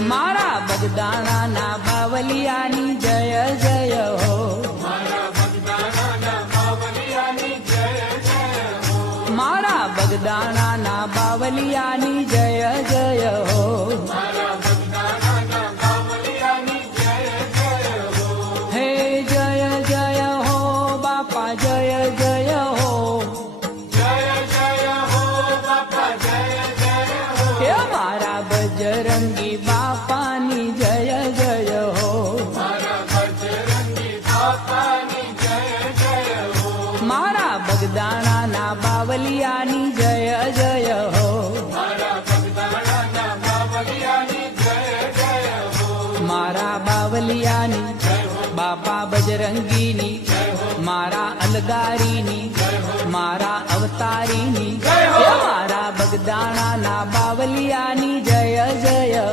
મારા બગદાણાના બાવલિયાની જય જય હો. મારા બગદાણાના બાવલિયાની જય જય હો. હે જય જય હો બાપા જય જય હો. હે મારા બજરંગી બાપાની જય જય હો. મારા બગદાણાના બાવલિયાની જય જય હો. મારા બાવલિયાની બાપા બજરંગીની મારા અલગારીની મારા અવતારીની મારા બગદાણાના બાવલિયાની જય જય